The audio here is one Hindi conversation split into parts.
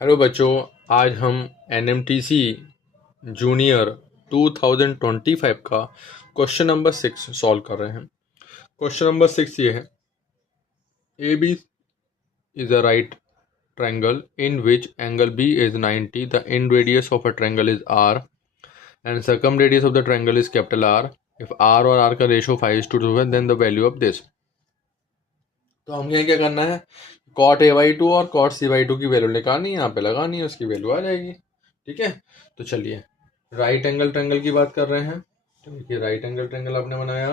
हेलो बच्चों, आज हम NMTC जूनियर 2025 का क्वेश्चन नंबर 6 सॉल्व कर रहे हैं। क्वेश्चन नंबर 6 ये है, AB is a right triangle in which angle B is 90, the end radius of a triangle is R and circumradius of the triangle is capital R. If R और R का ratio 5:2 then the value of this। तो हमें यहाँ क्या करना है, cot A/2 और cot C/2 की वैल्यू निकालनी है, यहाँ पे लगानी है, उसकी वैल्यू आ जाएगी। ठीक है, तो चलिए राइट एंगल ट्रायंगल की बात कर रहे हैं। तो देखिए राइट एंगल ट्रायंगल आपने बनाया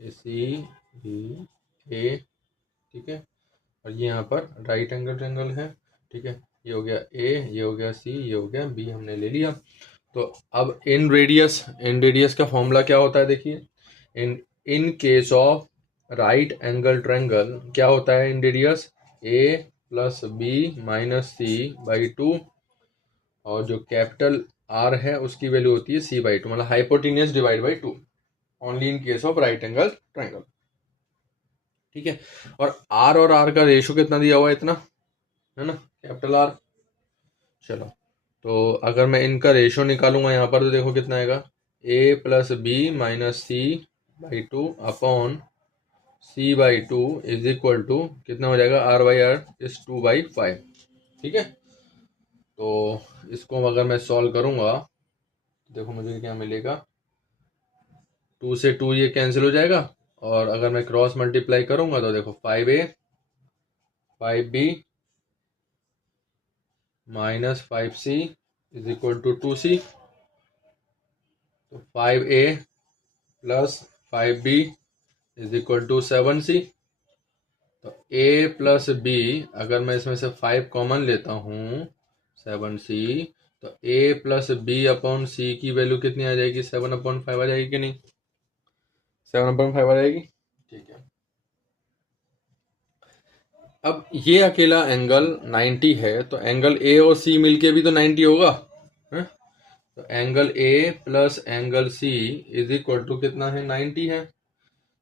ACBA, ठीक है, और ये यहाँ पर राइट एंगल ट्रायंगल है। ठीक है, ये हो गया A, ये हो गया C, ये हो गया B, हमने ले लिया। तो अब इन रेडियस का फॉर्मूला क्या होता है, देखिए in case of right angle triangle क्या होता है, इन radius A plus B minus C/2 और जो कैपिटल R है उसकी वैल्यू होती है C/2, मतलब hypotenuse divide by 2 only in case of right angle triangle. ठीक है, और R का रेशो कितना दिया हुआ है, इतना है ना, कैपिटल R। चलो, तो अगर मैं इनका रेशो निकालूंगा यहाँ पर तो देखो कितना आएगा, A plus B minus C/2 upon C/2 is equal to कितना हो जाएगा, R/R इज 2/5। ठीक है, तो इसको अगर मैं सॉल्व करूंगा तो देखो मुझे क्या मिलेगा, 2 से 2 ये कैंसिल हो जाएगा, और अगर मैं क्रॉस मल्टीप्लाई करूंगा तो देखो 5A 5B minus 5C is equal to 2C। तो 5A plus 5B is equal to 7C। तो A प्लस B, अगर मैं इसमें से 5 कॉमन लेता हूँ 7C, तो A plus B upon C की वैल्यू कितनी आ जाएगी, 7/5 आ जाएगी कि नहीं, 7/5 आ जाएगी। ठीक है, अब ये अकेला एंगल 90 है, तो एंगल A और C मिलके भी तो 90 होगा है? तो angle A plus angle C is equal to कितना है, 90 है।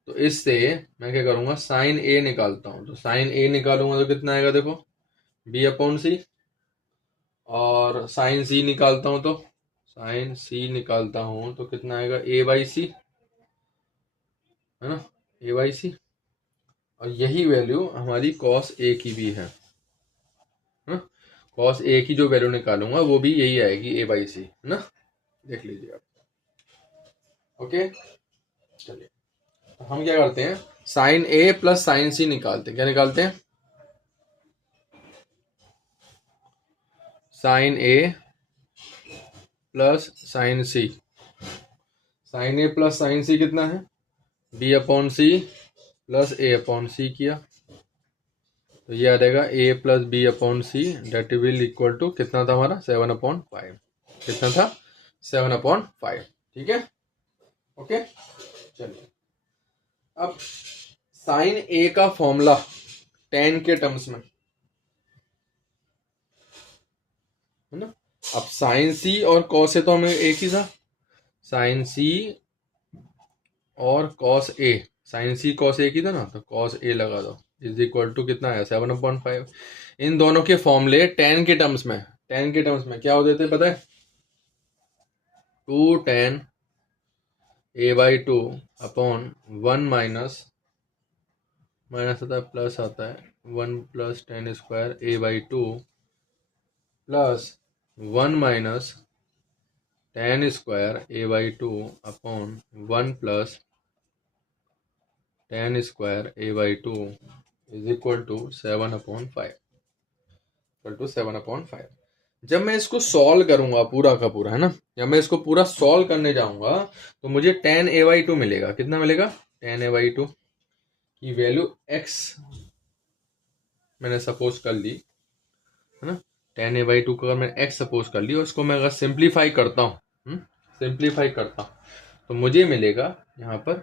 तो इससे मैं क्या करूंगा, साइन A निकालता हूं। तो साइन A निकालूंगा तो कितना आएगा, देखो B/C, और साइन C निकालता हूं तो साइन C निकालता हूं तो कितना आएगा, A/C, है ना, A/C। और यही वैल्यू हमारी cos A की भी है। cos A की जो वैल्यू निकालूंगा वो भी यही आएगी, A/C, है ना, देख लीजिए आप। ओके, चलिए तो हम क्या करते हैं, sine A plus sine C निकालते हैं। क्या निकालते हैं, sine A plus sine C। Sine A plus sine C कितना है, B/C प्लस A/C किया, तो ये आ जाएगा A plus B/C, that will equal to कितना था हमारा, 7/5। कितना था, 7/5। ठीक है, ओके, चलिए अब साइन A का फॉर्मूला tan के टर्म्स में, है ना। अब साइन C और cos A तो हमें एक ही था, साइन C और cos A, sine C cos A की था ना, तो cos A लगा दो इज इक्वल टू कितना आया, 7/5। इन दोनों के फॉर्मूले tan के टर्म्स में क्या हो देते हैं पता है, 2 tan A/2 अपॉन 1 माइनस आता है प्लस आता है 1 plus tan square A/2 plus 1 minus tan square A/2 upon 1 plus tan square A/2 is equal to 7/5। जब मैं इसको सॉल्व करूंगा पूरा का पूरा, है ना, जब मैं इसको पूरा सॉल्व करने जाऊंगा तो मुझे tan A/2 मिलेगा। कितना मिलेगा, tan A/2 की वैल्यू x मैंने सपोज कर ली, है ना, tan A/2 को अगर मैंने x सपोज कर ली और इसको मैं अगर सिंप्लीफाई करता हूँ, तो मुझे मिलेगा यहाँ पर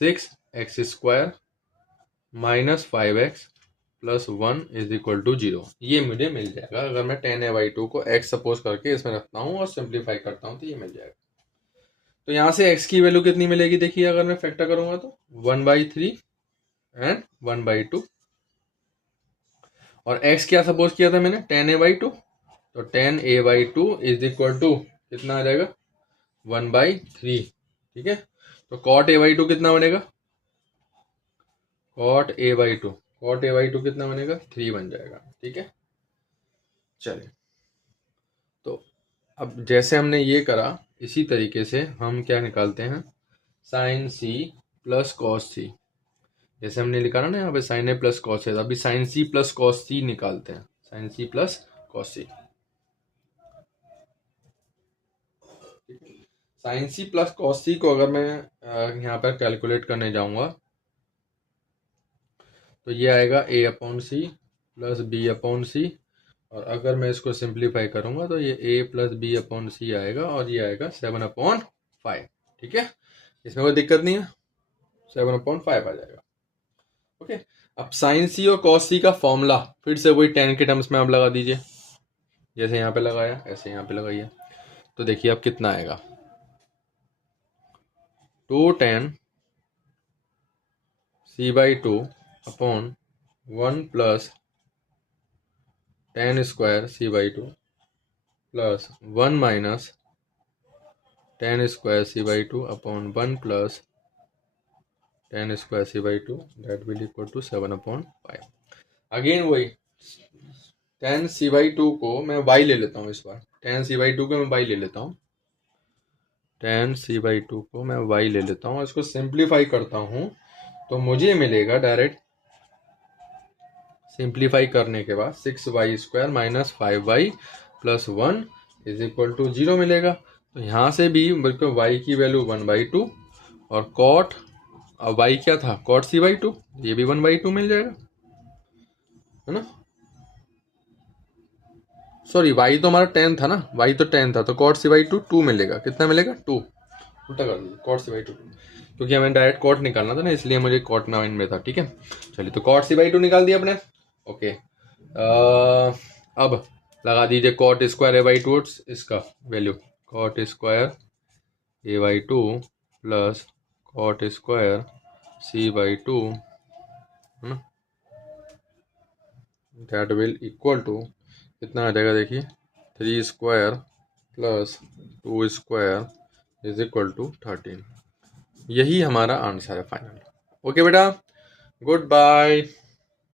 6x² minus 5x plus 1 is equal to 0। ये मुझे मिल जाएगा अगर मैं tan A/2 को x सपोज करके इसमें रखता हूँ और सिंप्लीफाई करता हूँ तो ये मिल जाएगा। तो यहाँ से x की वैल्यू कितनी मिलेगी, देखिए अगर मैं फैक्टर करूंगा तो 1/3 एंड 1/2, और x क्या सपोज किया था मैंने, tan a बाई टू, तो tan a by two is equal to कितना आ जाएगा 1/3, ठीक है। तो cot a बाई टू कितना बनेगा, cot a बाई टू कितना बनेगा 3 बन जाएगा, ठीक है। चलिए, तो अब जैसे हमने ये करा इसी तरीके से हम क्या निकालते हैं, साइन सी प्लस कॉस सी। जैसे हमने लिखा ना यहाँ पे साइन ए प्लस कॉस है, अभी साइन सी प्लस कॉस सी निकालते हैं, साइन सी प्लस कॉस सी। साइन सी प्लस कॉस सी को अगर मैं यहाँ पर कैलकुलेट करने जाऊंगा तो ये आएगा A upon C plus B upon C, और अगर मैं इसको सिंप्लीफाई करूंगा तो ये A plus B upon C आएगा, और ये आएगा 7/5, ठीक है। इसमें कोई दिक्कत नहीं है, 7/5 आ जाएगा, ओके। अब साइन सी और कॉस सी का फॉर्मूला फिर से वही टेन के टर्म्स में आप लगा दीजिए, जैसे यहाँ पे लगाया ऐसे यहाँ पे लगाइए। तो देखिए अब कितना आएगा, 2tan c by two upon 1 plus tan square c by two plus 1 minus tan square c by two upon 1 plus tan square c by two, that will equal to 7/5। Again वही tan c बाई टू को मैं y ले लेता हूँ, इस बार tan c बाई टू को मैं y ले लेता हूँ, tan c बाई टू को मैं y ले लेता हूँ, इसको सिंप्लीफाई करता हूँ तो मुझे मिलेगा डायरेक्ट, सिंप्लीफाई करने के बाद 6y² minus 5y plus 1 is equal to 0 मिलेगा। तो यहाँ से भी बिल्कुल y की वैल्यू 1/2 और cot, अब y क्या था cot c बाई टू, ये भी 1/2 मिल जाएगा, है ना। सॉरी y तो हमारा 10 था ना, y तो 10 था, तो cot c बाई टू 2 मिलेगा, कितना मिलेगा 2, उल्टा कर दीजिए cot c बाई टू, क्योंकि हमें डायरेक्ट cot निकालना था ना, इसलिए मुझे cot माइंड में था, ठीक है। चलिए, तो cot c बाई टू निकाल दिया अपने, ओके। अब लगा दीजिए cot square A by two, इसका value cot square A by two plus cot square C by two, है ना, दैट विल इक्वल टू कितना आ जाएगा, देखिए 3 square plus 2 square is equal to 13। यही हमारा आंसर है फाइनल। ओके बेटा, गुड बाय।